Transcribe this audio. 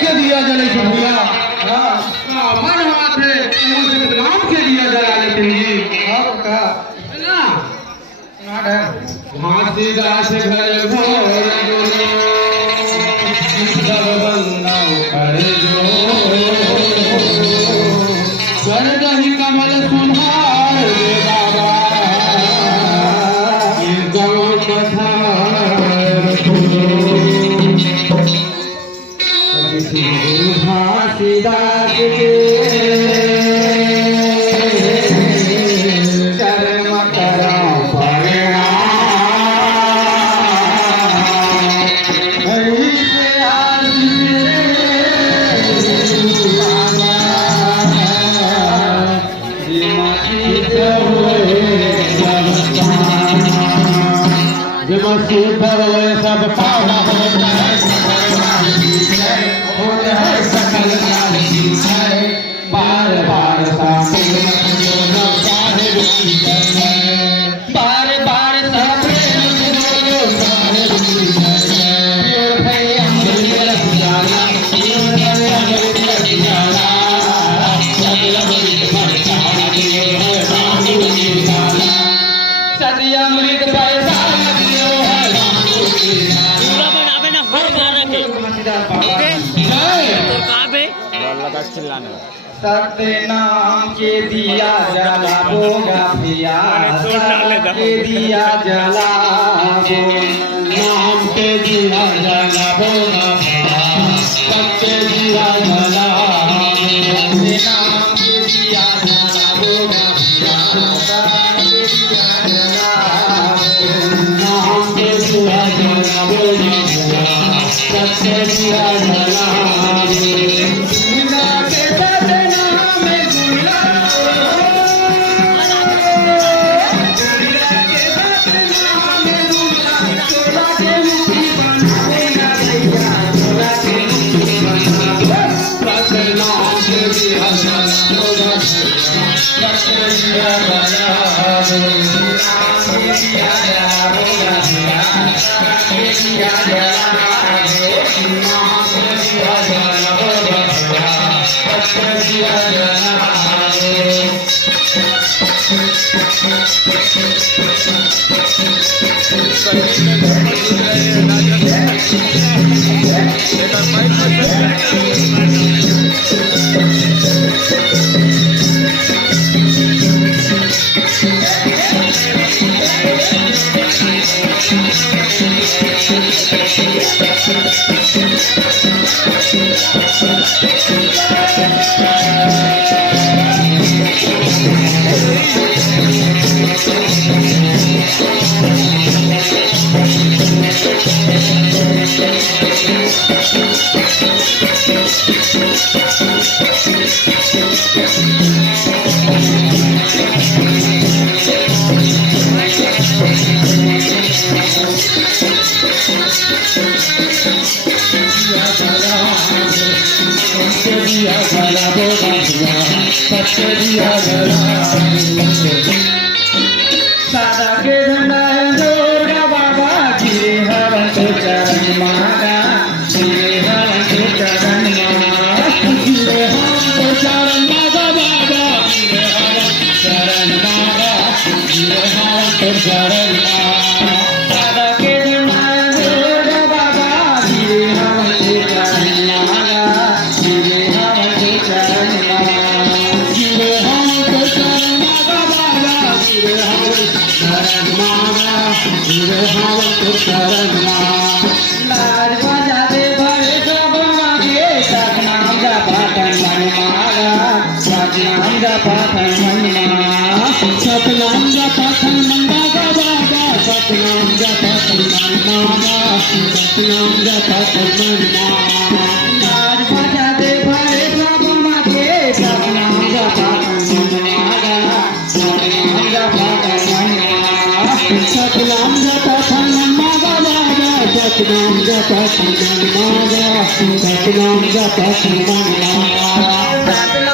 के दिया जले भैया मन हाथ है नाम के दिया जला लेते हैं ना घासीदास घर घोर सब बंदा करे जो स्वर्ग ही कमल सुधार रे बाबा ये गाँव कथा घासीदास के कर्म करो सब पावा सकल बार बार बार बार सदियामृत सत्य नाम के दिया जला बोगा पिया के दिया जला नाम के दिया जला बोगा सत्य दिया जला नाम के दिया जला बोगा नाम के दिया जला बोगा सत्य दिया जला सादा के धंधा है जोड़ा बाबा गिरे हवा तो चरण मागा गिरे हवा सतनाम जपा सन्मन मागा बजाते भरे सब माथे सतनाम जपा सन्मन मागा सतनाम जपा सन्मन मागा सतनाम जपा सन्मन मागा सतनाम जपा सन्मन मागा सतनाम जपा सन्मन मागा